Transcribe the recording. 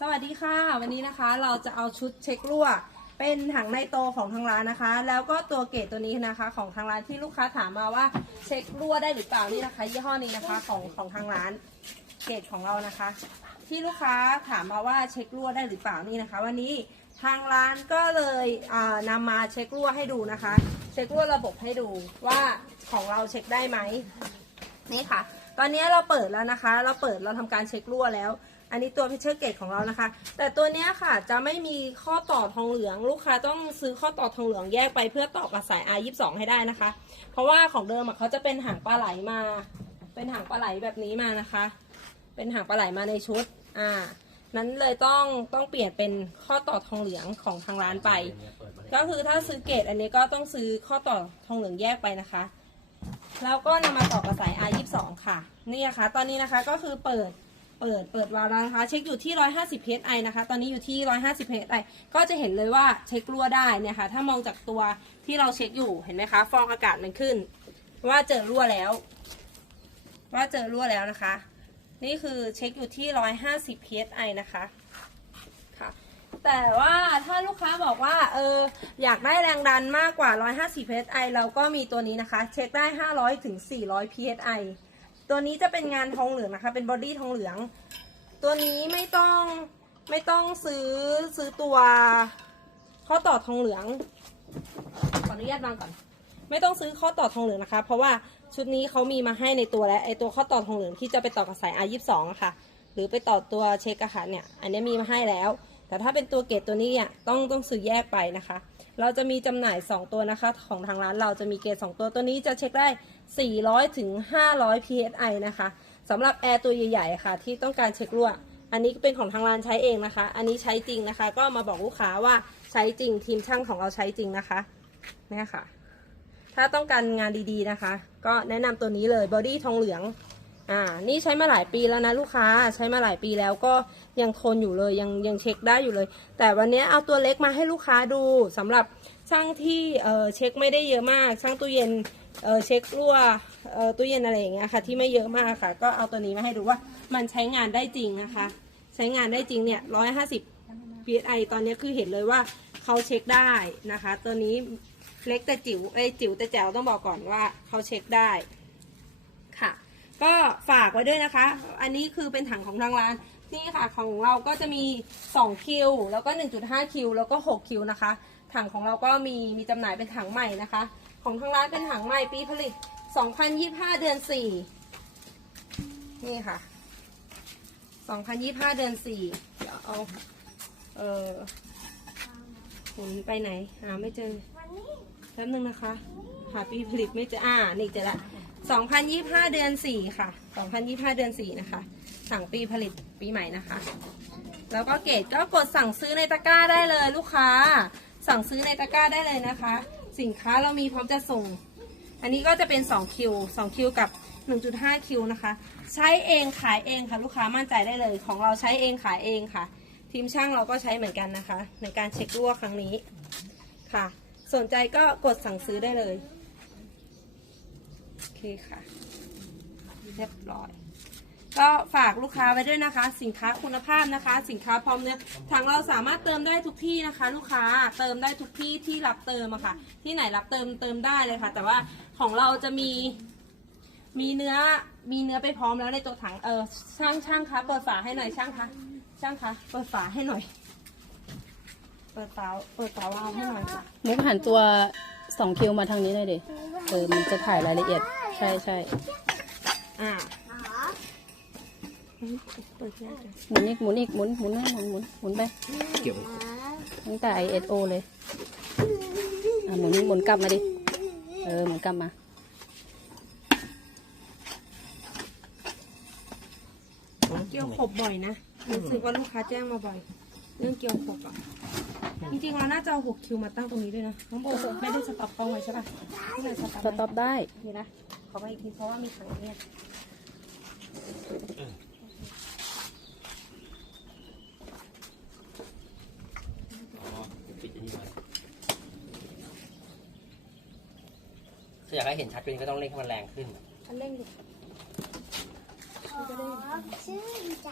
สวัสดีค่ะ วันนี้นะคะเราจะเอาชุดเช็ครั่ว เป็นถังในโตของทางร้านนะคะ แล้วก็ตัวเกตตัวนี้นะคะของทางร้านที่ลูกค้าถามมาว่าเช็ครั่วได้หรือเปล่านี่นะคะ ยี่ห้อนี้นะคะของของทางร้านเกตของเรานะคะ ที่ลูกค้าถามมาว่าเช็ครั่วได้หรือเปล่านี่นะคะ วันนี้ทางร้านก็เลยอ่านำมาเช็ครั่วให้ดูนะคะ เช็ครั่วระบบให้ดูว่าของเราเช็คได้ไหมนี่ค่ะ ตอนนี้เราเปิดแล้วนะคะ เราเปิดเราทำการเช็ครั่วแล้ว อันนี้ตัวพิเชอร์เกตของเรานะคะ แต่ตัวเนี้ยค่ะจะไม่มีข้อต่อทองเหลืองลูกค้าต้องซื้อข้อต่อทองเหลืองแยกไปเพื่อต่อกับสาย R22 ให้ได้นะคะ เพราะว่าของเดิมอะเขาจะเป็นหางปลาไหลมา เป็นหางปลาไหลแบบนี้มานะคะ เป็นหางปลาไหลมาในชุดอ่านั้นเลยต้องต้องเปลี่ยนเป็นข้อต่อทองเหลืองของทางร้านไป ก็คือถ้าซื้อเกตอันนี้ก็ต้องซื้อข้อต่อทองเหลืองแยกไปนะคะ แล้วก็นำมาต่อกับสาย R22 ค่ะ นี่นะคะ ตอนนี้นะคะก็คือเปิด เปิดเปิดวาล์วแล้วนะคะ เช็คอยู่ที่ 150 psi นะคะ ตอนนี้อยู่ที่ 150 psi ก็จะเห็นเลยว่าเช็ครั่วได้เนี่ยค่ะ ถ้ามองจากตัวที่เราเช็คอยู่เห็นไหมคะ ฟองอากาศมันขึ้น ว่าเจอรั่วแล้ว ว่าเจอรั่วแล้วนะคะ นี่คือเช็คอยู่ที่ 150 psi นะคะค่ะแต่ว่าถ้าลูกค้าบอกว่าเอออยากได้แรงดันมากกว่า 150 psi เราก็มีตัวนี้นะคะ เช็คได้ 500ถึง400 psi ตัวนี้จะเป็นงานทองเหลืองนะคะ เป็นบอดี้ทองเหลือง ตัวนี้ไม่ต้องไม่ต้องซื้อซื้อตัวข้อต่อทองเหลือง ขออนุญาตวางก่อน ไม่ต้องซื้อข้อต่อทองเหลืองนะคะ เพราะว่าชุดนี้เขามีมาให้ในตัวแล้วไอตัวข้อต่อทองเหลืองที่จะไปต่อกับสาย R22 อะค่ะ หรือไปต่อตัวเช็คอะค่ะเนี่ย อันนี้มีมาให้แล้ว แต่ถ้าเป็นตัวเกตตัวนี้เนี่ยต้องต้องซื้อแยกไปนะคะ เราจะมีจำหน่าย 2 ตัวนะคะ ของทางร้านเราจะมีเกต2ตัวตัวนี้จะเช็คได้ 400ถึง500 psi นะคะสำหรับแอร์ตัวใหญ่ๆค่ะ ที่ต้องการเช็ครั่ว อันนี้เป็นของทางร้านใช้เองนะคะ อันนี้ใช้จริงนะคะ ก็มาบอกลูกค้าว่าใช้จริงทีมช่างของเราใช้จริงนะคะเนี่ยค่ะ ถ้าต้องการงานดีๆนะคะ ก็แนะนำตัวนี้เลยบอดี้ทองเหลือง อ่า นี่ใช้มาหลายปีแล้วนะลูกค้า ใช้มาหลายปีแล้วก็ยังทนอยู่เลยยังยังเช็คได้อยู่เลย แต่วันนี้เอาตัวเล็กมาให้ลูกค้าดูสำหรับช่างที่เออเช็คไม่ได้เยอะมาก ช่างตู้เย็นเออเช็ครั่วเออตู้เย็นอะไรอย่างเงี้ยค่ะ ที่ไม่เยอะมากค่ะ ก็เอาตัวนี้มาให้ดูว่ามันใช้งานได้จริงนะคะ ใช้งานได้จริงเนี่ยร้อยห้าสิบ PSI ตอนนี้คือเห็นเลยว่าเขาเช็คได้นะคะ ตัวนี้เล็กแต่จิ๋วเอ้จิ๋วแต่แจ๋วต้องบอกก่อนว่าเขาเช็คได้ ก็ฝากไว้ด้วยนะคะ อันนี้คือเป็นถังของทางร้าน นี่ค่ะของเราก็จะมี 2 คิว แล้วก็ 1.5 คิว แล้วก็ 6 คิวนะคะ ถังของเราก็มีมีจำหน่ายเป็นถังใหม่นะคะ ของทางร้านเป็นถังใหม่ปีผลิต 2025 เดือน 4 นี่ค่ะ 2025 เดือน 4 เดี๋ยวเอา เออหมุนไปไหน หาไม่เจอแป๊บนึงนะคะ หาปีผลิตไม่เจอ อ่า นี่เจอละ 2025 เดือน 4 ค่ะ 2025 เดือน 4 นะคะ สั่งปีผลิตปีใหม่นะคะ แล้วก็เกรดก็กดสั่งซื้อในตะกร้าได้เลยลูกค้า สั่งซื้อในตะกร้าได้เลยนะคะ สินค้าเรามีพร้อมจะส่ง อันนี้ก็จะเป็น2คิว2คิวกับ 1.5 คิวนะคะ ใช้เองขายเองค่ะลูกค้ามั่นใจได้เลย ของเราใช้เองขายเองค่ะ ทีมช่างเราก็ใช้เหมือนกันนะคะ ในการเช็ครั่วครั้งนี้ค่ะ สนใจก็กดสั่งซื้อได้เลย คค่ะ เรียบร้อย ก็ฝากลูกค้าไว้ด้วยนะคะ สินค้าคุณภาพนะคะ สินค้าพร้อมเนื้อทางเราสามารถเติมได้ทุกที่นะคะ ลูกค้าเติมได้ทุกที่ที่รับเติมอะค่ะ ที่ไหนรับเติมเติมได้เลยค่ะ แต่ว่าของเราจะมีมีเนื้อมีเนื้อไปพร้อมแล้วในตัวถังเออช่างช่างคะเปิดฝาให้หน่อยช่างคะช่างคะเปิดฝาให้หน่อย เปิดฝาเปิดฝาวาล์วให้หน่อยค่ะ มุกหันตัวสองคิวมาทางนี้หน่อยดิเออมันจะถ่ายรายละเอียด ช่ใช่อ่าเปิดยากจังหมุนอีกหมุนอีกหมุนหมุนหน้าหมุนหมุนหมุนไปเกี่ยวตั้งแต่ ISO เลยอะหมุนหมุนกลับมาดิเออหมุนกลับมาเกี่ยวขบบ่อยนะรู้สึกว่าลูกค้าแจ้งมาบ่อย เรื่องเกี่ยวขบอะจริงๆเราน่าจะเอาหกคิวมาตั้งตรงนี้ด้วยนะน้องโบไม่ได้สต็อปกล้องไว้ใช่ป่ะไม่ได้สต็อปสต็อปได้นี่นะ ขอมาอีกทีเพราะว่ามีถังเนี่ยอ๋อปิดอันนี้ไว้ถ้าอยากให้เห็นชัดกว่านี้ก็ต้องเร่งให้มันแรงขึ้นอันเร่งดิขอชื่นใจ